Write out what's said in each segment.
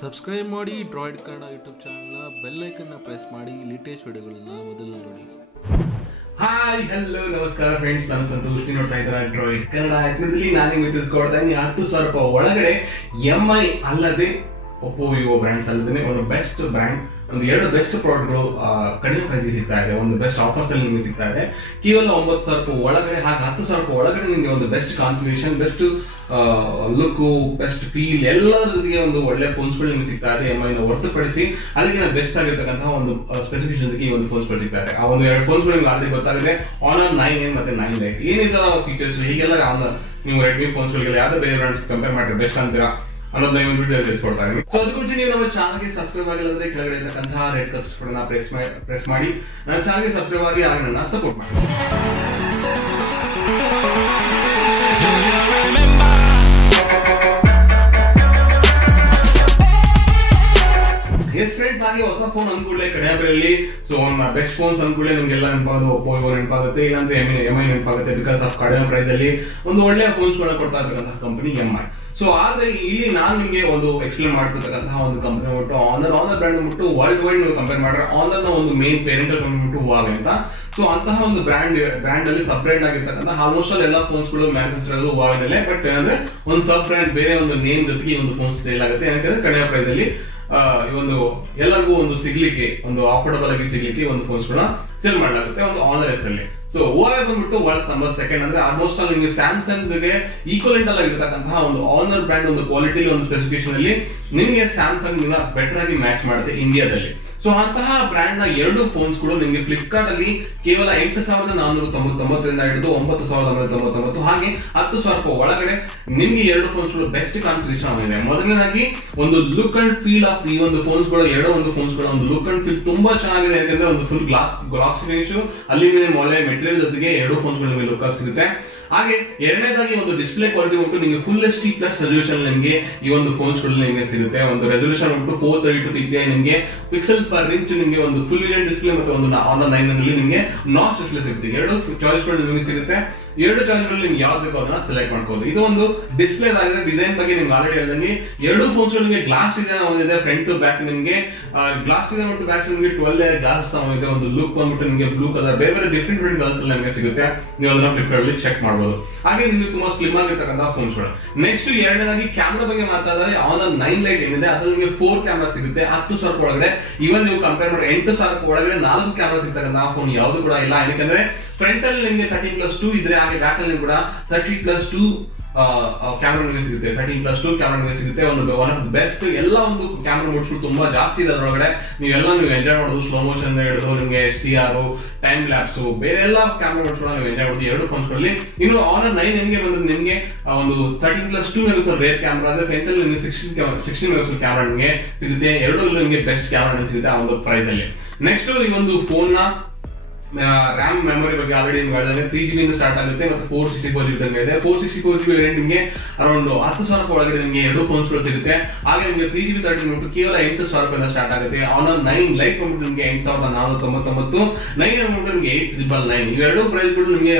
Subscribe ಮಾಡಿ Droid Kannada YouTube ಚಾನಲ್ನ ಬೆಲ್ಲೈಕನ್ನ press ಮಾಡಿ ಲೇಟೆಸ್ಟ್ ವಿಡಿಯೋಗಳನ್ನ ಮೊದಲು ನೋಡಿ. ಹಾಯ್ ಹಲೋ ನಮಸ್ಕಾರ ಫ್ರೆಂಡ್ಸ್ ನಾನು ಸಂತೋಷ್. ನೋಡ್ತಾ ಇದ್ದೀರಾ ಡ್ರಾಯಿಂಗ್ ಕನ್ನಡ ನಾನು ನಿಮಗೆ ತಿಳಿಸ್ಕೊಡ್ತಾ ಇದ್ದೀನಿ. ಹತ್ತು ಸಾವಿರ ರೂಪಾಯಿ ಒಳಗಡೆ ಎಂ ಐ ಅಲ್ಲದೆ ಒಪ್ಪೋ ವಿವೋ ಬ್ರ್ಯಾಂಡ್ಸ್ ಅಲ್ಲದೆ ಒಂದು ಬೆಸ್ಟ್ ಬ್ರ್ಯಾಂಡ್ ಒಂದು ಎರಡು ಬೆಸ್ಟ್ ಪ್ರಾಡಕ್ಟ್ಗಳು ಕಡಿಮೆ ಪ್ರೈಸ್ ಸಿಗ್ತಾ ಇದೆ. ಒಂದು ಬೆಸ್ಟ್ ಆಫರ್ಸ್ ಅಲ್ಲಿ ನಿಮಗೆ ಸಿಗ್ತಾ ಇದೆ. ಕೇವಲ ಒಂಬತ್ತು ಸಾವಿರ ರೂಪಾಯಿ ಒಳಗಡೆ, ಹಾಗೆ ಹತ್ತು ಸಾವಿರ ರೂಪಾಯಿ ಒಳಗಡೆ ನಿಮಗೆ ಒಂದು best configuration best look best feel ಎಲ್ಲದರಿಗೆ ಒಂದು ಒಳ್ಳೆ ಫೋನ್ಸ್ಗಳು ನಿಮಗೆ ಸಿಗ್ತಾ ಇದೆ. ಎಂ ಐನ ಹೊರತುಪಡಿಸಿ, ಅದಕ್ಕಿಂತ ಬೆಸ್ಟ್ ಆಗಿರ್ತಕ್ಕಂತಹ ಒಂದು ಸ್ಪೆಸಿಫಿಕೇಶನ್ ಈ ಒಂದು ಫೋನ್ಸ್ಗಳು ಸಿಗ್ತಾ ಇದೆ. ಆ ಒಂದು ಎರಡು ಫೋನ್ಸ್ಗಳು ನಿಮ್ಗೆ ಆಲ್ರೆಡಿ ಗೊತ್ತಾಗಿದೆ. ಆನರ್ ನೈನ್ ಏನ್ ಮತ್ತೆ ನೈನ್ ಲೈಟ್ ಏನಿದೆ ಫೀಚರ್ಸ್ ಹೀಗೆಲ್ಲ ಆನರ್ ನೀವು ರೆಡ್ಮಿ ಫೋನ್ಸ್ಗಳಿಗೆ ಯಾವ್ದು ಬೇರೆ ಬ್ರಾಂಡ್ಸ್ ಕಂಪೇರ್ ಮಾಡಿದ್ರೆ ಬೆಸ್ಟ್ ಅಂತೀರಾ? ಅನ್ನೋದನ್ನ ಈ ಒಂದು ವಿಡಿಯೋ ತಿಳಿಸ್ಕೊಡ್ತಾ ಇದ್ದೀನಿ ಸೊ ಅದಕ್ಕೂ ಮುಂಚೆ ನೀವು ನಮ್ಮ ಚಾನಲ್ಗೆ ಸಬ್ಸ್ಕ್ರೈಬ್ ಆಗಿಲ್ಲ ಅಂದ್ರೆ ಕೆಳಗಡೆ ಇರ್ತಕ್ಕಂತಹ ರೆಡ್ ಕಲರ್ ಪ್ರೆಸ್ ಮಾಡಿ ಪ್ರೆಸ್ ಮಾಡಿ ನನ್ನ ಚಾನಲ್ಗೆ ಸಬ್ಸ್ಕ್ರೈಬ್ ಆಗಿ ಆಗ ನನ್ನ ಸಪೋರ್ಟ್ ಮಾಡಿ ಎಸ್ ಫ್ರೆಂಡ್ಸ್ ಹಾಗೆ ಹೊಸ ಫೋನ್ ಅಂದ್ಕೂಡಲೇ ಕಡಿಮೆಯಲ್ಲಿ ಸೊ ಬೆಸ್ಟ್ ಫೋನ್ಸ್ ಅಂದ್ಕೂಡಲೇ ನಿಮ್ಗೆಲ್ಲ ನೆನಪಾಗೋದು ಒಪ್ಪೋ ಇવો ನೆನಪಾಗುತ್ತೆ, ಇಲ್ಲಾಂದ್ರೆ ಎಂ ಎಂ ಐ ನೆನಪಾಗುತ್ತೆ ಬಿಕಾಸ್ ಆಫ್ ಕಡಿಮೆ ಪ್ರೈಸ್ ಅಲ್ಲಿ ಒಂದು ಒಳ್ಳೆಯ ಫೋನ್ಸ್ ಗಳನ್ನ ಕೊಡ್ತಾ ಇರ್ತಕ್ಕಂತಹ ಕಂಪನಿ ಎಂ ಐ ಸೊ ಆದ್ರೆ ಇಲ್ಲಿ ನಾನು ನಿಮಗೆ ಒಂದು ಎಕ್ಸ್ಪ್ಲೇನ್ ಮಾಡ್ತಿರ್ತಕ್ಕಂತಹ ಒಂದು ಕಂಪನಿ ಬಿಟ್ಟು ಆನರ್ ಆನರ್ ಬ್ರ್ಯಾಂಡ್ ಬಿಟ್ಟು ವರ್ಲ್ಡ್ ವೈಡ್ ನೀವು ಕಂಪೇರ್ ಮಾಡಿದ್ರೆ ಆನರ್ನ ಒಂದು ಮೇನ್ ಪೇರೆಂಟಲ್ ಕಂಪನಿ ಬಿಟ್ಟು ವಾಲ್ ಅಂತ. ಸೊ ಅಂತಹ ಒಂದು ಬ್ರ್ಯಾಂಡ್ ಬ್ರ್ಯಾಂಡ್ ಅಲ್ಲಿ ಬ್ರ್ಯಾಂಡ್ ಆಗಿರ್ತಕ್ಕಂಥ ಆಲ್ಮೋಸ್ಟ್ ಆಲ್ ಎಲ್ಲ ಫೋನ್ಸ್ಗಳು ಮ್ಯಾನುಫ್ಯಾಕ್ಚರ್ ಆಗೋದು ಹುವಾವೆನಲ್ಲೇ ಬಟ್ ಏನಂದ್ರೆ, ಒಂದು ಸಬ್ ಬ್ರ್ಯಾಂಡ್ ಬೇರೆ ಒಂದು ನೇಮ್ ಜೊತೆಗೆ ಒಂದು ಫೋನ್ಸ್ ಸೇಲ್ ಆಗುತ್ತೆ. ಯಾಕಂದ್ರೆ ಕಡಿಮೆ ಪ್ರೈಸ್ ಅಲ್ಲಿ ಈ ಒಂದು ಎಲ್ಲರಿಗೂ ಒಂದು ಸಿಗ್ಲಿಕ್ಕೆ, ಒಂದು ಅಫೋರ್ಡಬಲ್ ಆಗಿ ಸಿಗ್ಲಿಕ್ಕೆ ಒಂದು ಫೋನ್ಸ್ ಗಳನ್ನ ಸೇಲ್ ಮಾಡಲಾಗುತ್ತೆ ಒಂದು ಆನರ್ ಹೆಸರಲ್ಲಿ. ಸೊ ಓವೆ ಬಂದ್ಬಿಟ್ಟು ವರ್ಲ್ಡ್ ನಂಬರ್ ಸೆಕೆಂಡ್ ಅಂದ್ರೆ ಆಲ್ಮೋಸ್ಟ್ ಆಲ್ ನಿಮಗೆ ಸ್ಯಾಮ್ಸಂಗ್ಗೆ ಈಕ್ವಲೆಂಟ್ ಆಗಿರ್ತಕ್ಕಂತಹ ಒಂದು ಆನರ್ ಬ್ರ್ಯಾಂಡ್ ಒಂದು ಕ್ವಾಲಿಟಿ ಒಂದು ಸ್ಪೆಸಿಫಿಕೇಶನ್ ಅಲ್ಲಿ ನಿಮಗೆ ಸ್ಯಾಮ್ಸಂಗ್ ಬೆಟರ್ ಆಗಿ ಮ್ಯಾಚ್ ಮಾಡುತ್ತೆ ಇಂಡಿಯಾದಲ್ಲಿ ಸೊ ಅಂತಹ ಬ್ರ್ಯಾಂಡ್ನ ಎರಡು ಫೋನ್ಸ್ಗಳು ನಿಮಗೆ ಫ್ಲಿಪ್ಕಾರ್ಟ್ ಅಲ್ಲಿ ಕೇವಲ ಎಂಟು ಸಾವಿರದ ನಾನೂರ ತೊಂಬತ್ತೊಂಬತ್ತರಿಂದ ಹಿಡಿದು ಒಂಬತ್ತು ಸಾವಿರದ ಒಂಬೈನೂರ ತೊಂಬತ್ತೊಂಬತ್ತು. ಹಾಗೆ ಹತ್ತು ಸಾವಿರ ರೂಪಾಯಿ ಒಳಗಡೆ ನಿಮಗೆ ಎರಡು ಫೋನ್ಸ್ಗಳು ಬೆಸ್ಟ್ ಕಾಂಪಿಟೇಷನ್ ಆಗಿದೆ. ಮೊದಲನೇದಾಗಿ ಒಂದು ಲುಕ್ ಅಂಡ್ ಫೀಲ್ ಆಫ್ ಈ ಒಂದು ಫೋನ್ಸ್ಗಳು ಎರಡು ಒಂದು ಫೋನ್ಸ್ಗಳು ಒಂದು ಲುಕ್ ಅಂಡ್ ಫೀಲ್ ತುಂಬಾ ಚೆನ್ನಾಗಿದೆ. ಯಾಕಂದ್ರೆ ಒಂದು full glass glass finish aluminium ಒಳ್ಳೆ ಮೆಟೀರಿಯಲ್ ಜೊತೆಗೆ ಎರಡು ಫೋನ್ಸ್ಗಳು ನಿಮಗೆ ಲುಕ್ ಆಗಿ ಸಿಗುತ್ತೆ. ಹಾಗೆ ಎರಡನೇದಾಗಿ ಒಂದು ಡಿಸ್ಪ್ಲೇ ಕ್ವಾಲಿಟಿ ಉಂಟು. ನಿಮಗೆ full S T plus resolution ನಿಮಗೆ ಈ ಒಂದು ಫೋನ್ಸ್ಗಳು ನಿಮಗೆ ಸಿಗುತ್ತೆ. ಒಂದು ರೆಸಲ್ಯೂಷನ್ ಉಂಟು ಫೋರ್ ತರ್ಟಿ ಟು ನಿಮಗೆ. ಪಿಕ್ಸೆಲ್ ಪರ್ ಇಂಚ್ ನಿಮಗೆ ಒಂದು ಫುಲ್ ವಿಷನ್ ಡಿಸ್ಪ್ಲೇ ಮತ್ತು ಒಂದು ಆನ್ ನೈನ್ನಲ್ಲಿ ನಿಮಗೆ ನಾಚ್ ಡಿಸ್ಪ್ಲೇ ಸಿಗುತ್ತೆ. ಎರಡು ಚಾಯ್ಸ್ಗಳು ನಿಮಗೆ ಸಿಗುತ್ತೆ. ಎರಡು ಅಲ್ಲಿ ನಿಮ್ಗೆ ಯಾವ್ದು ಬೇಕೋ ಅದನ್ನ ಸೆಲೆಕ್ಟ್ ಮಾಡ್ಕೋದು ಇದು ಒಂದು ಡಿಸ್ಪ್ಲೇ ಆಗಿದೆ ಡಿಸೈನ್ ಬಗ್ಗೆ ನಿಮ್ಗೆ ಆಲ್ರೆಡಿ ಹೇಳಿದಂಗೆ. ಎರಡು ಫೋನ್ಸ್ ನಿಮಗೆ ಗ್ಲಾಸ್ ಡಿಸೈನ್ ಹೊಂದಿದೆ ಫ್ರಂಟ್ ಟು ಬ್ಯಾಕ್ ನಿಮಗೆ. ಗ್ಲಾಸ್ ಡಿಸೈನ್ ಮತ್ತು ಬ್ಯಾಕ್ ನಿಮಗೆ ಟ್ವೆಲ್ ಗ್ಲಾಸ್ ಇದೆ ಒಂದು ಲುಕ್ ಬಂದ್ಬಿಟ್ಟು ನಿಮಗೆ ಬ್ಲೂ ಕಲರ್ ಬೇರೆ ಬೇರೆ ಡಿಫ್ರೆಂಟ್ ಡಿಫ್ರೆಂಟ್ ಕಲರ್ಸ್ ನಿಮಗೆ ಸಿಗುತ್ತೆ. ನೀವು ಅದನ್ನ ಫ್ಲಿಪ್ಕಾರ್ಟ್ ಅಲ್ಲಿ ಚೆಕ್ ಮಾಡಬಹುದು ಹಾಗೆ ನಿಮಗೆ ತುಂಬಾ ಸ್ಲಿಮ್ ಆಗಿರ್ತಕ್ಕಂತಹ ಫೋನ್ಸ್ಗಳು. ನೆಕ್ಸ್ಟ್ ಎರಡನೇದಾಗಿ ಕ್ಯಾಮ್ರಾ ಬಗ್ಗೆ ಮಾತಾಡಿದ್ರೆ ಆನ್ ನೈನ್ ಲೈಟ್ ಏನಿದೆ, ಅದ್ರಲ್ಲಿ ನಿಮಗೆ ಫೋರ್ ಕ್ಯಾಮ್ರಾ ಸಿಗುತ್ತೆ. ಹತ್ತು ಸಾವಿರ ಒಳಗಡೆ. ಇವನ್ ನೀವು ಕಂಪೇರ್ ಮಾಡಿ ಎಂಟು ಸಾವಿರ ಒಳಗಡೆ ನಾಲ್ಕು ಕ್ಯಾಮ್ರಾ ಸಿಗ್ತಕ್ಕಂತಹ ಫೋನ್ ಯಾವುದು ಕೂಡ ಇಲ್ಲ. ಯಾಕಂದ್ರೆ ಫ್ರಂಟ್ ಅಲ್ಲಿ ನಿಮಗೆ ತರ್ಟಿ ಪ್ಲಸ್ ಟೂ ಇದ್ರೆ ಹಾಗೆ ಬ್ಯಾಕ್ ಅಲ್ಲಿ ಕೂಡ ತರ್ಟಿ ಪ್ಲಸ್ ಟೂ ಕ್ಯಾಮ್ರಾ ನಿಮಗೆ ಸಿಗುತ್ತೆ. ತರ್ಟೀನ್ ಪ್ಲಸ್ ಟೂ ಕ್ಯಾಮ್ರಾ ಸಿಗುತ್ತೆ. ಒಂದು ಒನ್ ಆಫ್ ಬೆಸ್ಟ್ ಎಲ್ಲ ಒಂದು ಕ್ಯಾಮ್ರಾ ಮೋಡ್ಸ್ಗಳು ತುಂಬಾ ಜಾಸ್ತಿ ಇದೆ ಅದರೊಳಗಡೆ. ನೀವೆಲ್ಲ ನೀವು ಎಂಜಾಯ್ ಮಾಡೋದು ಸ್ಲೋ ಮೋಷನ್ ಹಿಡಿದು, ನಿಮಗೆ S T R time lapse ಬೇರೆ ಎಲ್ಲ ಕ್ಯಾಮ್ರಾ ಮೋಡ್ಸ್ ನೀವು ಎಂಜಾಯ್ ಮಾಡೋದು ಎರಡು ಫೋನ್ಸ್ಗಳಲ್ಲಿ. ಇನ್ನು ಆನರ್ ನೈನ್ ನಿಮಗೆ ಬಂದ್ರೆ ನಿಮಗೆ ಒಂದು thirty plus two megapixel rear camera ಅಂದ್ರೆ ಫ್ರಂಟ್ ಅಲ್ಲಿ ನಿಮಗೆ ಸಿಕ್ಸ್ಟೀನ್ ಸಿಕ್ಸ್ಟೀನ್ ಮೆಗಾಪಿಕ್ಸಲ್ ಕ್ಯಾಮ್ರಾ ನಿಮಗೆ ಸಿಗುತ್ತೆ. ಎರಡು ನಿಮಗೆ ಬೆಸ್ಟ್ ಕ್ಯಾಮ್ರಾ ಸಿಗುತ್ತೆ ಆ ಒಂದು ಪ್ರೈಸ್ ಅಲ್ಲಿ. ನೆಕ್ಸ್ಟ್ ಈ ಒಂದು ಫೋನ್ನ ರ್ಯಾಮ್ ಮೆಮೊರಿ ಬಗ್ಗೆ ಆಲ್ರೆಡಿ ಹೇಳಿದ್ರೆ ತ್ರೀ ಜಿ ಇಂದ ಸ್ಟಾರ್ಟ್ ಆಗುತ್ತೆ ಮತ್ತೆ ಫೋರ್ ಸಿಕ್ಸ್ಟಿ ಫೋರ್ ಜಿ ಇದೆ. ಫೋರ್ ಸಿಕ್ಸ್ಟಿ ಫೋರ್ ಜಿ ನಿಮಗೆ ಅರೌಂಡ್ ಹತ್ತು ಸಾವಿರ ಒಳಗಡೆ ನಿಮಗೆ ಎರಡು ಫೋನ್ಸ್ಗಳು ಸಿಗುತ್ತೆ. ಹಾಗೆ ನಿಮಗೆ ತ್ರೀ ಜಿ ಬಿ ತರ್ಟಿ ಉಂಟು ಕೇವಲ ಎಂಟು ಸಾವಿರ ರೂಪಾಯಿ ಸ್ಟಾರ್ಟ್ ಆಗುತ್ತೆ. ಆನ್ ನೈನ್ ಲೈಟ್ ಬಂದ್ಬಿಟ್ಟು ನಿಮಗೆ ಎಂಟು ಸಾವಿರದ ನಾನೂರ ತೊಂಬತ್ತೊಂಬತ್ತು ನೈನ್ ಬಂದ್ಬಿಟ್ಟು ನಿಮಗೆ ಏಟ್ ತ್ರಿಬಲ್ ನೈನ್ ಇವೆರಡು ಪ್ರೈಸ್ ಕೂಡ ನಿಮಗೆ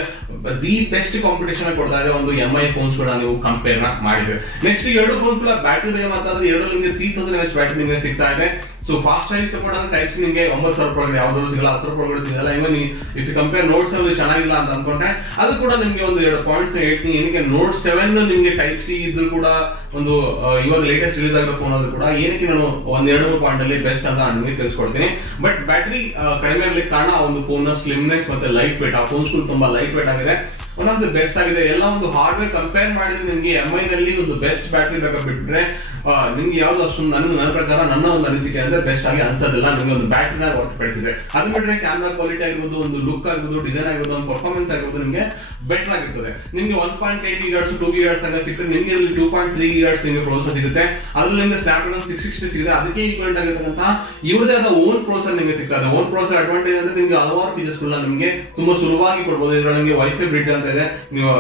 ದಿ ಬೆಸ್ಟ್ ಕಾಂಪಿಟೇಷನ್ ಕೊಡ್ತಾ ಇದೆ ಒಂದು ಎಂ ಐ ಫೋನ್ಸ್ ಕೂಡ ನೀವು ಕಂಪೇರ್ ಮಾಡಿದ್ರೆ ನೆಕ್ಸ್ಟ್ ಎರಡು ಫೋನ್ಸ್ಗಳ ಬ್ಯಾಟರಿ ಬಗ್ಗೆ ಮಾತಾಡಿದ್ರೆ ಎರಡು ನಿಮಗೆ ತ್ರೀ ತೌಸಂಡ್ ಎಚ್ ಬ್ಯಾಟರಿ ನಿಮಗೆ ಸಿಗ್ತಾ ಇದೆ. ಸೊ ಫಾಸ್ಟ್ ಆಗಿ ತಗೊಂಡಂತ ಟೈಪ್ಸ್ ನಿಮಗೆ ಒಂಬತ್ತು ಸಾವಿರ ರೂಪಾಯಿ ಯಾವ್ದಾದ್ರು ಸಿಗಲ್ಲ, ಹತ್ತು ರೂಪಾಯಿ ಸಿಗಲ್ಲ. Even if you compare Note seven ಚೆನ್ನಾಗಿಲ್ಲ ಅಂತ ಅನ್ಕೊಂಡ್ರೆ, ಅದು ಕೂಡ ನಿಮಗೆ ಒಂದು ಎರಡು ಪಾಯಿಂಟ್ಸ್ ಹೇಳ್ತೀನಿ. ಏನಕ್ಕೆ ನೋಟ್ ಸೆವೆನ್ ನಿಮಗೆ ಟೈಪ್ ಸಿ ಇದ್ರು ಕೂಡ ಒಂದು ಇವಾಗ ಲೇಟೆಸ್ಟ್ ರಿಲೀಸ್ ಆಗಿರೋ ಫೋನ್ ಆದ್ರೂ ಕೂಡ ಏನಕ್ಕೆ ನಾನು ಒಂದ್ ಎರಡು ಮೂರು ಪಾಯಿಂಟ್ ಅಲ್ಲಿ ಬೆಸ್ಟ್ ಅಂತ ನಿಮಗೆ ತಿಳಿಸ್ಕೊಡ್ತೀನಿ. ಬಟ್ ಬ್ಯಾಟ್ರಿ ಕಡಿಮೆ ಇರಲಿಕ್ಕೆ ಕಾರಣ ಒಂದು ಫೋನ್ನ ಸ್ಲಿಮ್ನೆಸ್ ಮತ್ತೆ ಲೈಟ್ ವೇಟ್ ಆ ಫೋನ್ಸ್ ತುಂಬಾ ಲೈಟ್ ವೇಟ್ ಆಗಿದೆ. ಒನ್ ಆಫ್ ದ ಬೆಸ್ಟ್ ಆಗಿದೆ. ಎಲ್ಲ ಒಂದು ಹಾರ್ಡ್ವೇರ್ ಕಂಪೇರ್ ಮಾಡಿದ್ರೆ ನಿಮಗೆ ಎಂ ಐ ನಲ್ಲಿ ಒಂದು ಬೆಸ್ಟ್ ಬ್ಯಾಟರಿ ಬ್ಯಾಕಪ್ ಬಿಟ್ರೆ ನಿಮ್ಗೆ ಯಾವ್ದು ಅಷ್ಟೊಂದು ನನ್ನ ನನ್ನ ಪ್ರಕಾರ ನನ್ನ ಒಂದು ಅನಿಸಿಕೆ ಅಂದ್ರೆ ಬೆಸ್ಟ್ ಆಗಿ ಅನ್ಸೋದಿಲ್ಲ. ನಿಮಗೆ ಒಂದು ಬ್ಯಾಟರಿನ ಹೊರತುಪಡಿಸಿದೆ ಅದು ಬಿಟ್ಟರೆ ಕ್ಯಾಮ್ರಾ ಕ್ವಾಲಿಟಿ ಆಗಿರ್ಬೋದು, ಒಂದು ಲುಕ್ ಆಗಿರ್ಬೋದು ಡಿಸೈನ್ ಆಗಿರ್ಬೋದು, ಒಂದು ಪರ್ಫಾರ್ಮೆನ್ಸ್ ಆಗಿರ್ಬೋದು, ನಿಮಗೆ ಬೆಟರ್ ಆಗಿರ್ತದೆ. ನಿಮಗೆ one point eight years two years ಅಂತ ಸಿಕ್ಕರೆ ನಿಮಗೆ ಇಲ್ಲಿ ಟೂ ಪಾಯಿಂಟ್ ತ್ರೀ ಇಯರ್ಸ್ ನಿಮಗೆ ಪ್ರೋಸೆಸ್ ಸಿಗುತ್ತೆ. ಅದ್ರಲ್ಲಿ ಸ್ನ್ಯಾಪ್ಡ್ರಾಗನ್ ಸಿಕ್ಸ್ ಸಿಕ್ಸ್ಟಿ ಸಿಗುತ್ತೆ. ಅದಕ್ಕೆ ಈಕ್ವೆಂಟ್ ಆಗಿರ್ತಕ್ಕಂಥ ಇವ್ರದೇ ಆದ ಓನ್ ಪ್ರೋಸೆಸರ್ ನಿಮಗೆ ಸಿಗ್ತದೆ. ಓನ್ ಪ್ರೋಸೆಸರ್ ಅಡ್ವಾಂಟೇಜ್ ಅಂದ್ರೆ ನಿಮಗೆ ಹಲವಾರು ಫೀಚರ್ಸ್ ನಿಮಗೆ ತುಂಬಾ ಸುಲಭವಾಗಿ ಕೊಡ್ಬೋದು. ಇದರೊಳಗೆ ನಿಮಗೆ ವೈಫೈ ಬ್ರಿಡ್ಜ್ ಇದೆ ನೀವು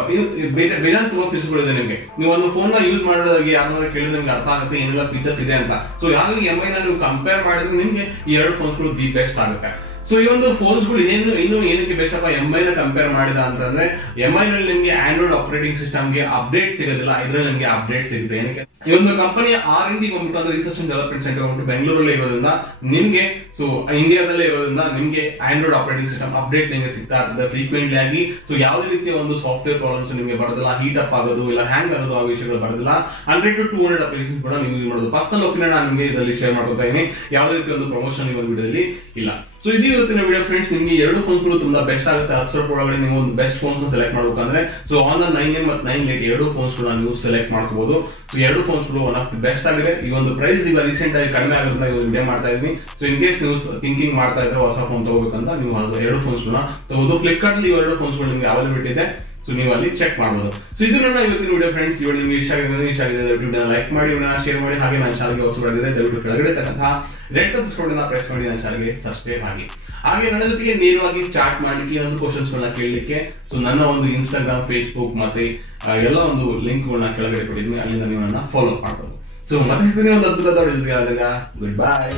ಬೇಜಾನ್ ತುಂಬಾ ತಿಳಿಸ್ಬಿಡಿದೆ ನಿಮಗೆ. ನೀವು ಒಂದು ಫೋನ್ನ ಯೂಸ್ ಮಾಡೋದಾಗಿ ಯಾರನ್ನ ಕೇಳಿ ನಿಮ್ಗೆ ಅರ್ಥ ಆಗುತ್ತೆ, ಏನೆಲ್ಲ ಫೀಚರ್ಸ್ ಇದೆ ಅಂತ. ಸೊ ಯಾವಾಗ ಎಂ ಐ ನೀವು ಕಂಪೇರ್ ಮಾಡಿದ್ರೆ ನಿಮ್ಗೆ ಈ ಎರಡು ಫೋನ್ಸ್ಗಳು ದಿ ಬೆಸ್ಟ್ ಆಗುತ್ತೆ. ಸೊ ಈ ಒಂದು ಫೋನ್ಸ್ಗಳು ಏನು, ಇನ್ನು ಏನಕ್ಕೆ ಬೇಕಪ್ಪ ಎಂ ಐ ನ ಕಂಪೇರ್ ಮಾಡಿದ ಅಂತಂದ್ರೆ ಎಂ ಐ ನಲ್ಲಿ ನಿಮಗೆ ಆಂಡ್ರಾಯ್ಡ್ ಆಪರೇಟಿಂಗ್ ಸಿಸ್ಟಮ್ಗೆ ಅಪ್ಡೇಟ್ ಸಿಗೋದಿಲ್ಲ. ಇದ್ರಲ್ಲಿ ನಿಮಗೆ ಅಪ್ಡೇಟ್ ಸಿಗುತ್ತೆ. ಏನಕ್ಕೆ? ಈ ಒಂದು ಕಂಪನಿಯ ಆರ್ ಎನ್ ಡಿ ಬಂದ್ಬಿಟ್ಟು ಅಂದ್ರೆ ರಿಸರ್ಚ್ ಅಂಡ್ ಡೆವಲಪ್ಮೆಂಟ್ ಸೆಂಟರ್ ಬಂದ್ಬಿಟ್ಟು ಬೆಂಗಳೂರಲ್ಲಿ ಇರೋದ್ರಿಂದ ನಿಮ್ಗೆ ಸೊ ಇಂಡಿಯಾದಲ್ಲೇ ಇರೋದ್ರಿಂದ ನಿಮ್ಗೆ ಆಂಡ್ರಾಯ್ಡ್ ಆಪರೇಟಿಂಗ್ ಸಿಸ್ಟಮ್ ಅಪ್ಡೇಟ್ ನಿಮಗೆ ಸಿಗ್ತಾ ಇರ್ತದೆ ಫ್ರೀಕ್ವೆಂಟ್ಲಿ ಆಗಿ. ಸೊ ಯಾವುದೇ ರೀತಿಯ ಒಂದು ಸಾಫ್ಟ್ವೇರ್ ಪ್ರಾಬ್ಲಮ್ಸ್ ನಿಮಗೆ ಬರೋದಿಲ್ಲ. ಹೀಟ್ ಅಪ್ ಆಗೋದು ಇಲ್ಲ ಹ್ಯಾಂಗ್ ಆಗೋದು ಆ ವಿಷಯಗಳು ಬರೋದಿಲ್ಲ. Hundred to two hundred application ಕೂಡ ನೀವು ಯೂಸ್ ಮಾಡೋದು. ಪರ್ಸನಲ್ ಒಪಿನಿಯನ್ ನಾನು ನಿಮಗೆ ಇದರಲ್ಲಿ ಶೇರ್ ಮಾಡ್ಕೊತಾ ಇದ್ದೀನಿ. ಯಾವುದೇ ರೀತಿ ಒಂದು ಪ್ರಮೋಷನ್ ಈ ಒಂದು ವಿಡಿಯೋದಲ್ಲಿ ಇಲ್ಲ. ಸೊ ಇದು ಇವತ್ತಿನ ವಿಡಿಯೋ ಫ್ರೆಂಡ್ಸ್ ನಿಮಗೆ ಎರಡು ಫೋನ್ಗಳು ತುಂಬಾ ಬೆಸ್ಟ್ ಆಗುತ್ತೆ. ಅಪ್ಸರ್ಟ್ ಒಳಗಡೆ ನೀವು ಒಂದು ಬೆಸ್ಟ್ ಫೋನ್ ಸೆಲೆಕ್ಟ್ ಮಾಡಬೇಕಂದ್ರೆ ಸೊ ಆನ್ ನೈನ್ ಎನ್ ಮತ್ತು ನೈನ್ ಏಟ್ ಎರಡು ಫೋನ್ಸ್ ನೀವು ಸೆಲೆಕ್ಟ್ ಮಾಡ್ಕೋಬಹುದು ಸೊ ಎರಡು phones one of the best ಆಗಿದೆ. ಈ ಒಂದು ಪ್ರೈಸ್ ಈಗ ರೀಸೆಂಟ್ ಆಗಿ ಕಡಿಮೆ ಆಗಿರೋದ್ರಿಂದ ಈ ವಿಡಿಯೋ ಮಾಡ್ತಾ ಇದ್ದೀನಿ. ಸೊ ಇನ್ ಕೇಸ್ ನೀವು ಥಿಂಕಿಂಗ್ ಮಾಡ್ತಾ ಇದ್ರೆ ಹೊಸ ಫೋನ್ ತಗೋಬೇಕಂತ ನೀವು ಅದು ಎರಡು ಫೋನ್ಸ್ ತಗೋದು ಫ್ಲಿಪ್ಕಾರ್ಟ್ ಅಲ್ಲಿ ಎರಡು ಫೋನ್ಸ್ ನಿಮಗೆ ಅವೈಲಬಿಲಿಟಿ ಇದೆ. ಸೊ ನೀವು ಅಲ್ಲಿ ಚೆಕ್ ಮಾಡಬಹುದು ಸೊ ಇದು ನನ್ನ ಇವತ್ತಿನ ವಿಡಿಯೋ ಫ್ರೆಂಡ್ಸ್ ಇವಳು ನಿಮ್ಗೆ ಇಷ್ಟ ಆಗಿದೆ ಇಷ್ಟ ಆಗಿದೆ ಲೈಕ್ ಮಾಡಿ ಶೇರ್ ಮಾಡಿ. ಹಾಗೆ ನನ್ನ ಶಾಲೆಗೆ ಹೊಸ ದಯವಿಟ್ಟು ಕೆಳಗಡೆ ತಕ್ಕಂತಹ ರೆಡ್ ಕಲರ್ ಸಬ್ಸ್ಕ್ರೈಬ್ ಪ್ರೆಸ್ ಮಾಡಿ ನನ್ನ ಚಾನಲ್ಗೆ ಸಬ್ಸ್ಕ್ರೈಬ್ ಮಾಡಿ ಹಾಗೆ ನನ್ನ ಜೊತೆಗೆ ನೇರವಾಗಿ ಚಾಟ್ ಮಾಡಲಿಕ್ಕೆ ಒಂದು ಕ್ವಶನ್ಸ್ ಗಳನ್ನ ಕೇಳಲಿಕ್ಕೆ ಸೊ ನನ್ನ ಒಂದು ಇನ್ಸ್ಟಾಗ್ರಾಮ್ ಫೇಸ್ಬುಕ್ ಮತ್ತೆ ಎಲ್ಲ ಒಂದು ಲಿಂಕ್ ಗಳನ್ನ ಕೆಳಗಡೆ ಕೊಟ್ಟಿದ್ವಿ ಅಲ್ಲಿಂದ ನೀವು ನನ್ನ ಫಾಲೋ ಮಾಡ್ಬೋದು. ಸೊ ಮತ್ತೆ ಸಿಗ್ತೀನಿ ಒಂದು ಅದ್ಭುತದ ಜೊತೆಗೆ ಆದಾಗ ಗುಡ್ ಬೈ